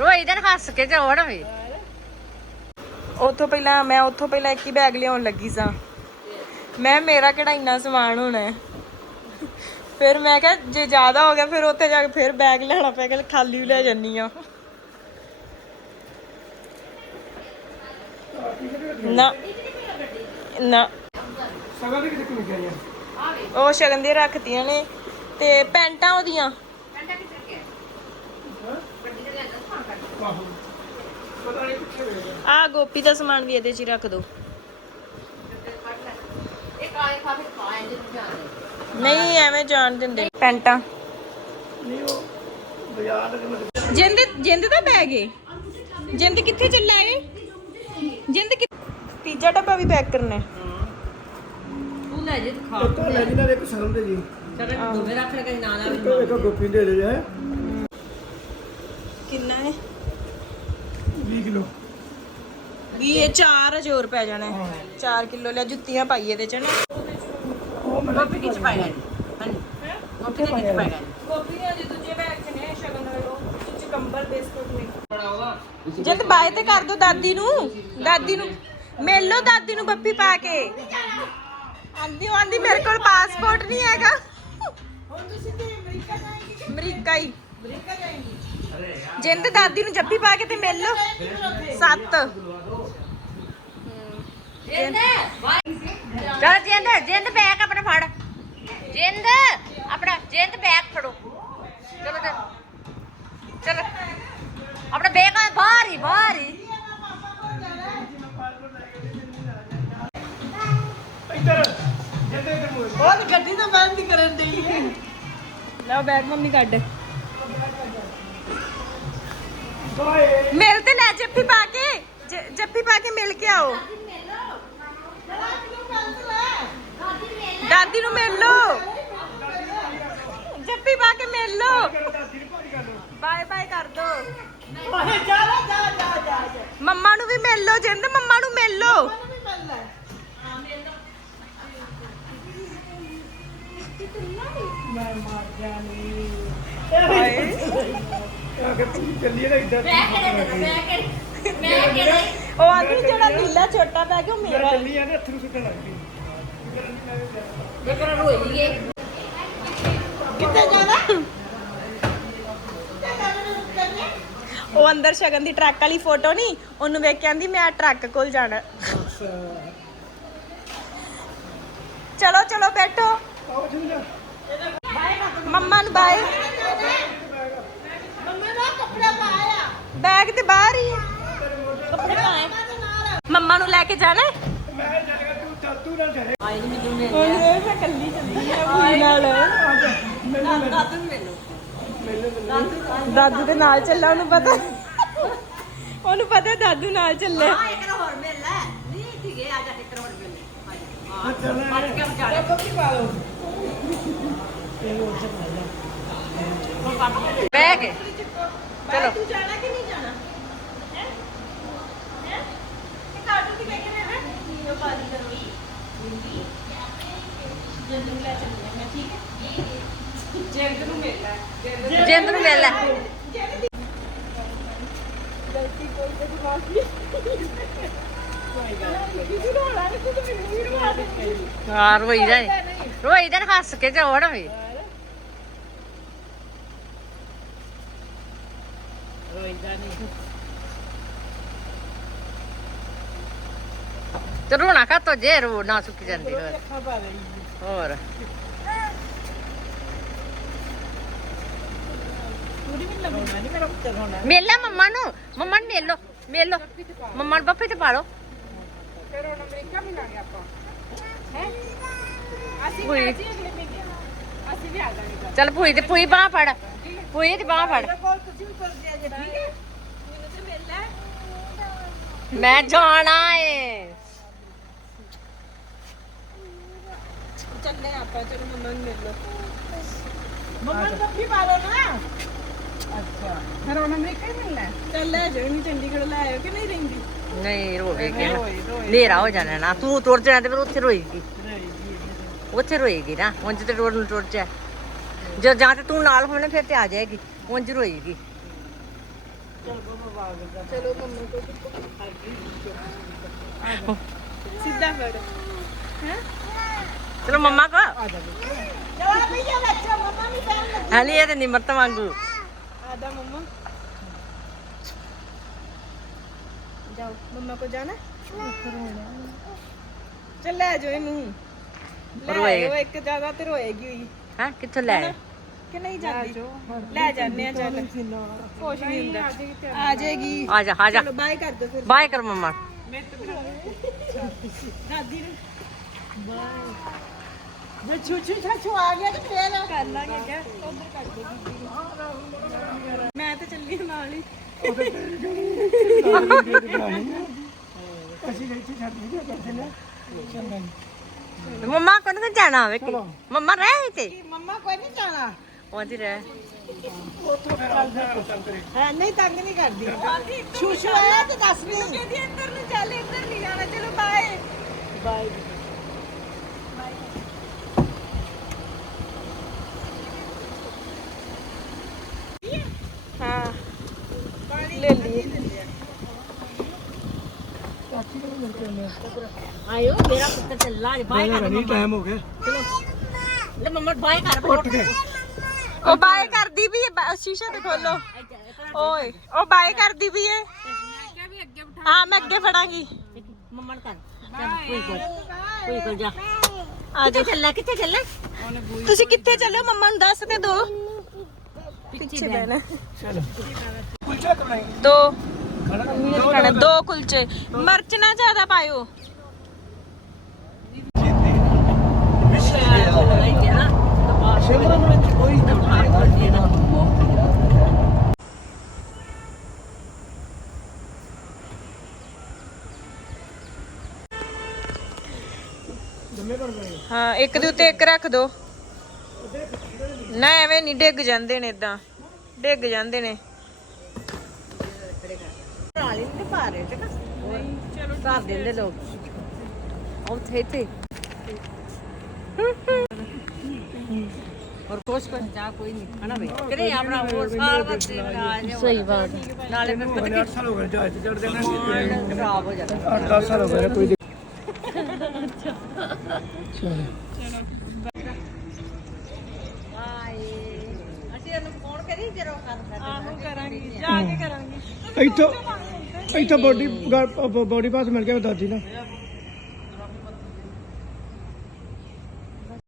ਰੋਈ ਦਿਨ ਹੱਸ ਕੇ ਜਾਵਣ ਵੀ? ਉੱਥੋਂ ਪਹਿਲਾਂ ਮੈਂ ਉੱਥੋਂ ਪਹਿਲਾਂ ਇੱਕ ਹੀ ਬੈਗ ਲਿਆਉਣ ਲੱਗੀ ਸਾਂ। ਮੈਂ ਮੇਰਾ ਕਿਹੜਾ ਇੰਨਾ ਸਮਾਨ ਹੋਣਾ ਹੈ? ਫਿਰ ਮੈਂ ਕਿਹਾ ਜੇ ਜ਼ਿਆਦਾ ਹੋ ਗਿਆ ਫਿਰ ਉੱਥੇ ਜਾ ਕੇ ਫਿਰ ਬੈਗ ਲੈਣਾ ਪਏਗਾ ਖਾਲੀ ਲੈ ਜੰਨੀ ਆ ਨਾ ਨਾ। ਸਗਾ ਵੀ ਕਿਤੇ ਕਿਉਂ ਗਿਆ ਉਹ ਸ਼ਗਨ ਦੀਆਂ ਰੱਖਤੀਆਂ ਨੇ ਤੇ ਪੈਂਟਾਂ ਉਹਦੀਆਂ ਆਹੋ ਪਤਾ ਨਹੀਂ ਕਿੱਥੇ ਹੋਇਆ ਆ ਗੋਪੀ ਦਾ ਸਮਾਨ ਵੀ ਇਹਦੇ 'ਚ ਹੀ ਰੱਖ ਦੋ। ਨਹੀਂ ਐਵੇਂ ਜਾਣ ਦਿੰਦੇ। ਪੈਂਟਾਂ। ਦੇ ਜਿੰਦ ਜਿੰਦ ਦਾ ਬੈਗ ਏ। ਜਿੰਦ ਕਿੱਥੇ ਚੱਲਾ ਏ? ਜਿੰਦ ਕਿ ਤੀਜਾ ਡੱਬਾ ਵੀ ਪੈਕ ਕਰਨਾ ਹੈ ਤੂੰ ਲੈ ਜੇ ਖਾ। ਇੱਕ ਲੈ ਜੀ ਨਾਲ ਇੱਕ ਸਗਨ ਦੇ ਜੀ। ਚੱਲ ਦੋਵੇਂ ਰੱਖ ਲੈ ਕੇ ਨਾਲ ਆ ਇੱਕ ਇੱਕ ਗੋਪੀ ਦੇ ਦੇ ਹੈ। ਕਿੰਨਾ ਹੈ 20 ਕਿਲੋ। ਵੀ ਇਹ 4 ਜ਼ੋਰ ਪੈ ਜਾਣਾ। ਹੈ 4 ਕਿਲੋ ਲਿਆ ਜੁੱਤੀਆਂ ਪਾਈ ਇਹਦੇ ਚ ਨਾ। ਉਹ ਮੈਂ ਗੋਪੀ ਕਿਚ ਪਾਏਗਾ ਹਾਂਜੀ ਗੋਪੀ ਦੇ ਕਿਚ ਪਾਏਗਾ ਗੋਪੀਆਂ ਦੇ ਦੂਜੇ ਬੈਗ ਚ ਨੇ ਸ਼ਗਨ ਵਾਲੇ। ਉਹ ਚ ਕੰਬਲ ਬਿਸਕੁਟ ਨੇ ਜਦ ਬਾਏ ਤੇ ਕਰ ਦੋ ਦਾਦੀ ਨੂੰ। ਦਾਦੀ ਨੂੰ ਮਿਲ ਲੋ ਦਾਦੀ ਨੂੰ ਬੱਪੀ ਪਾ ਕੇ। ਆਂਦੀ ਆਂਦੀ ਮੇਰੇ ਕੋਲ ਪਾਸਪੋਰਟ ਨਹੀਂ ਹੈਗਾ। ਹੁਣ ਤੁਸੀਂ ਤੇ ਅਮਰੀਕਾ ਜਾਏਗੀ ਅਮਰੀਕਾ ਹੀ। ਅਮਰੀਕਾ ਜਾਏਗੀ? ਜਿੰਦ ਦਾਦੀ ਨੂੰ ਜੱਫੀ ਪਾ ਕੇ ਤੇ ਮਿਲ ਲੋ ਸੱਤ। ਚੱਲ ਜਿੰਦ ਜਿੰਦ ਬੈਗ ਆਪਣਾ ਫੜ। ਜਿੰਦ ਆਪਣਾ ਜਿੰਦ ਬੈਗ ਫੜੋ। ਚਲੋ ਚਲੋ। ਚਲੋ। ਆਪਣਾ ਬੈਗ ਆ ਬਾਹਰ ਹੀ ਬਾਹਰ ਹੀ। ਇੱਧਰ ਜਿੱਦੇ ਇੱਧਰ ਮੋਏ ਉਹ ਗੱਡੀ ਤਾਂ ਬੰਦ ਹੀ ਕਰਨ ਦੀ ਲਓ ਬੈਗ ਮੰਮੀ ਕੱਢ। ਦੋਏ। ਮਿਲ ਤੇ ਲੈ ਜੱਫੀ ਪਾ ਕੇ। ਜੱਫੀ ਪਾ ਕੇ ਮਿਲ ਕੇ ਆਓ। ਦਾਦੀ ਨੂੰ ਮਿਲ ਲੋ ਜੱਫੀ ਪਾ ਕੇ ਮਿਲ ਲੋ ਬਾਏ ਬਾਏ ਕਰ ਦੋ। ਮੰਮਾ ਨੂੰ ਵੀ ਮਿਲ ਲੋ ਜਿੰਦ ਮੰਮਾ ਨੂੰ ਮਿਲ ਲੋ। ਆ ਕੇ ਚੱਲੀਏ ਨਾ। ਇੱਧਰ ਉਹ ਆਦਮੀ ਜਿਹੜਾ ਨੀਲਾ ਛੋਟਾ ਪੈ ਗਿਆ ਉਹ ਮੇਰਾ। ਹੈ। ਚੱਲੀਏ ਨਾ ਅਥਰੂ ਸੁੱਟਣ ਲੱਗ ਗਈ ਕਿੱਥੇ ਜਾਣਾ? ਉਹ ਅੰਦਰ ਸ਼ਗਨ ਦੀ ਟਰੱਕ ਵਾਲੀ ਫੋਟੋ ਨਹੀਂ ਉਹਨੂੰ ਵੇਖ ਕੇ ਆਂਦੀ ਮੈਂ ਟਰੱਕ ਕੋਲ ਜਾਣਾ। ਚਲੋ ਚਲੋ ਬੈਠੋ। ਆਓ ਚੱਲ ਜਾ ਮੰਮਾ ਨੂੰ ਬਾਏ ਬੈਗ ਤੇ ਬਾਹਰ ਹੀ ਹੈ ਕੱਪੜੇ ਪਾਏ ਮੰਮਾ ਨੂੰ ਲੈ ਕੇ ਜਾਣਾ ਤੂੰ ਚੱਲ ਤੂੰ ਨਾ ਜਾਏ ਹੁਣ ਇਹ ਮੈਂ ਕੱਲੀ ਚੱਲੀ ਆ ਕੁੜੀ ਨਾਲ ਦਾਦੂ ਦੇ ਨਾਲ ਚੱਲਾ, ਉਹਨੂੰ ਪਤਾ? ਉਹਨੂੰ ਪਤਾ ਦਾਦੂ ਨਾਲ ਚੱਲੇ। ਹਾਂ ਚੱਲ। ਬੈਗ ਚਲੋ ਤੂੰ ਜਾਣਾ ਕਿ ਨਹੀਂ ਜਾਣਾ? ਹੈ? ਹੈ? ਇਹ ਕਾਟੂ ਦੀ ਕਹਿ ਕੇ ਰਹਿਣਾ ਵੀਡੀਓ ਪਾਲੀ ਕਰੋ। ਜੰਦੂ ਨੂੰ ਮਿਲ ਜਿੰਦ ਨੂੰ ਮਿਲ ਗਲਤੀ ਕੋਈ ਤੇ ਦਿਮਾਗ ਹਾਂ, ਰੋਈ ਜਾਏ। ਰੋਈ ਦਿਨ ਹੱਸ ਕੇ ਜਾਵਣ ਵੀ। ਤੇ ਰੋਣਾ ਕਾ ਤੋ ਜੇ ਰੋ ਨਾ ਸੁੱਕੀ ਜਾਂਦੀ ਹੋਰ ਹੋਰ। ਮਿਲ ਲੈ ਮੰਮਾ ਨੂੰ ਮੰਮਾ ਨੂੰ ਮਿਲ ਲੋ ਮਿਲ। ਲੋ ਮੰਮਾ ਨੂੰ ਬੱਫੇ ਤੇ ਪਾ ਲੋ ਫਿਰ ਹੁਣ ਅਮਰੀਕਾ ਮਿਲਾਂਗੇ ਆਪਾਂ ਹੈ ਅਸੀਂ ਵੀ ਅਗਲੇ ਮਹੀਨੇ ਅਸੀਂ ਵੀ ਆ ਜਾਵਾਂਗੇ ਚੱਲ ਭੂਈ ਤੇ ਭੂਈ ਬਾਹ ਫੜ। ਭੂਈ ਦੀ ਬਾਹ ਫੜ। ਤੁਸੀਂ ਵੀ ਤੁਰ ਜਿਆ ਜੇ ਠੀਕ ਹੈ ਮੈਨੂੰ ਤੇ ਮਿਲ ਲੈ ਮੈਂ ਜਾਣਾ ਏ। ਚੱਲੇ ਆਪਾਂ ਚਲੋ ਮੰਮਾ ਨੂੰ ਮਿਲ ਲਓ ਮੰਮਾ ਨੂੰ ਬੱਫੀ ਪਾ ਲਓ ਨਾ ਅੱਛਾ ਫਿਰ ਹੁਣ ਅਮਰੀਕਾ ਹੀ ਮਿਲਣਾ ਚੱਲ ਲੈ ਜਾਓ ਨਹੀਂ ਚੰਡੀਗੜ੍ਹ ਲੈ ਆਇਓ ਕਿ ਨਹੀਂ ਰਹਿੰਦੀ ਨਹੀਂ ਰੋਵੇਗੀ ਨਾ ਹਨੇਰਾ ਹੋ ਜਾਣਾ ਨਾ ਤੂੰ ਤੁਰ ਜਾਣਾ ਤੇ ਫਿਰ ਉੱਥੇ ਰੋਏਗੀ ਉੱਥੇ ਰੋਏਗੀ ਨਾ ਉਂਝ ਤੇ ਟੁਰ ਨੂੰ ਟੁਰ ਜਾ ਜੇ ਜਾਂ ਤੇ ਤੂੰ ਨਾਲ ਹੋਵੇ ਨਾ ਫਿਰ ਤੇ ਆ ਜਾਏਗੀ ਉਂਝ ਰੋਏਗੀ ਚਲੋ ਮੰਮਾ ਕੋ ਸਿੱਧਾ ਫੜ ਹੈ ਚਲੋ ਮੰਮਾ ਕੋ। ਚਲੋ ਭਈਆ ਬੱਚਾ ਮੰਮਾ ਵੀ ਪੈਣ ਲੱਗੀ। ਹਣੀ ਇਹ ਤੇ ਨਿਮਰਤ ਵਾਂਗੂ। ਆਦਾ ਮੰਮਾ। ਜਾਓ ਮੰਮਾ ਕੋ ਜਾਣਾ? ਚੱਲ ਲੈ ਜਾਓ ਇਹਨੂੰ। ਲੈ ਰੋਏ। ਆਇਓ ਇੱਕ ਜ਼ਿਆਦਾ ਤੇ ਰੋਏਗੀ ਹੋਈ ਹਾਂ ਕਿੱਥੋਂ ਲੈ? ਕਿ ਨਹੀਂ ਜਾਂਦੀ? ਲੈ ਜਾਂਦੇ ਆ ਚੱਲ। ਕੁਛ ਨਹੀਂ ਹੁੰਦਾ। ਆ ਜਾਏਗੀ। ਆ ਜਾ ਆ ਜਾ। ਚਲੋ ਬਾਏ ਕਰ ਦੋ ਫਿਰ। ਬਾਏ ਕਰ ਮੰਮਾ। ਦਾਦੀ ਨੂੰ ਜੇ ਛੁਛੂ ਛਛੂ ਆ ਗਿਆ ਤੇ ਫੇਰ ਕਰ ਲਾਂਗੇ ਕਿਆ ਉਧਰ ਕਰ ਦੇ ਮੈਂ ਤਾਂ ਚੱਲੀ ਹਾਂ ਨਾਲ ਹੀ। ਅਸੀਂ ਇੱਥੇ ਛੱਡ ਨਹੀਂ ਕਰਦੇ ਨੇ ਚੰਗਾ ਮੰਮਾ ਕੋਲ ਤਾਂ ਜਾਣਾ ਵੇਖੀ ਮੰਮਾ ਰਹਿ ਇੱਥੇ? ਮੰਮਾ ਕੋਈ ਨਹੀਂ ਜਾਣਾ? ਉਹਦੀ ਰਹਿ। ਉੱਥੋਂ ਕਰੇ ਹਾਂ ਨਹੀਂ ਤੰਗ ਨਹੀਂ ਕਰਦੀ। ਛੁਛੂ ਆਇਆ ਤੇ ਦੱਸ ਵੀ ਕਹਿੰਦੀ ਇੱਧਰ ਨੂੰ ਚੱਲ ਇੱਧਰ ਨਹੀਂ ਜਾਣਾ। ਚਲੋ ਬਾਏ ਬਾਏ ਹਾਂ ਲੈ ਲਈ ਆਇਓ ਮੇਰਾ ਪੁੱਤਰ ਚੱਲਾ ਬਾਏ ਕਰ ਨਹੀਂ ਟਾਈਮ ਹੋ ਗਿਆ ਲੈ ਮੰਮਾ ਬਾਏ ਕਰ ਉੱਠ ਕੇ ਉਹ ਬਾਏ ਕਰਦੀ ਵੀ ਹੈ ਬਾ- ਸ਼ੀਸ਼ਾ ਤੇ ਖੋਲੋ ਓਏ ਉਹ ਬਾਏ ਕਰਦੀ ਵੀ ਹੈ ਹਾਂ ਮੈਂ ਅੱਗੇ ਫੜਾਂਗੀ ਮੰਮਾ ਨੂੰ ਕਰ ਚੱਲ ਕੋਈ ਕੋਲ ਕੋਈ ਕੋਲ ਜਾ ਆ ਕਿੱਥੇ ਚੱਲਾ ਕਿੱਥੇ ਚੱਲਾ? ਤੁਸੀਂ ਕਿੱਥੇ ਚੱਲੇ। ਮੰਮਾ ਨੂੰ ਦੱਸ ਤੇ ਦੋ। ਪਿੱਛੇ ਬਹਿਣਾ। ਚਲੋ। ਕੁਲਚਾ ਕਰਾਈ ਦੋ। ਖਾਣਾ ਦੋ ਕੁਲਚੇ। ਮਿਰਚ ਨਾ ਜ਼ਿਆਦਾ ਪਾਇਓ। ਸਿਮਰਨ ਵਿੱਚ ਕੋਈ ਜੰਮੇ ਹਾਂ ਇੱਕ ਦੇ ਉੱਤੇ ਇੱਕ ਰੱਖ ਦੋ। ਨਾ ਐਵੇਂ ਨਹੀਂ ਡਿੱਗ ਜਾਂਦੇ ਨੇ ਇਦਾਂ ਡਿੱਗ ਜਾਂਦੇ ਨੇ। ਨਾਲੀ ਨਹੀਂ ਪਾ ਰਹੇ ਤੇ ਨਾ ਚਲੋ ਘਰ ਦਿੰਦੇ ਲੋਕ। ਉੱਥੇ ਔਰ ਕੁਛ ਪਰ ਜਾ ਕੋਈ ਨਹੀਂ ਖਾਣਾ ਵੇ ਕਰੇ ਆਪਣਾ ਹੋਰ ਸਾਲ ਬਾਅਦ ਤੇ ਆ ਜਾਓ ਸਹੀ ਬਾਤ। ਨਾਲੇ ਮੈਂ ਪਤਾ ਮੈਨੂੰ 8 ਸਾਲ ਹੋ ਗਏ ਜਹਾਜ਼ ਤੇ ਚੜਦੇ ਨੇ। ਕੀ ਖਰਾਬ ਹੋ ਜਾਂਦਾ। 8 10 ਸਾਲ ਹੋ ਗਏ ਕੋਈ ਦਿੱਕਤ ਚਲੋ ਹਾਏ ਅਸੀਂ ਇਹਨੂੰ ਫੋਨ ਕਰੀ ਜਦੋਂ ਕੰਮ ਕਰਦੇ ਆਹੋ ਕਰਾਂਗੀ ਜਾ ਕੇ ਕਰਾਂਗੀ ਇੱਥੋਂ ਇੱਥੋਂ ਬੋਡੀ ਬੋਡੀ ਪਾਸ ਮਿਲ ਗਿਆ ਦਾਦੀ ਨਾਲ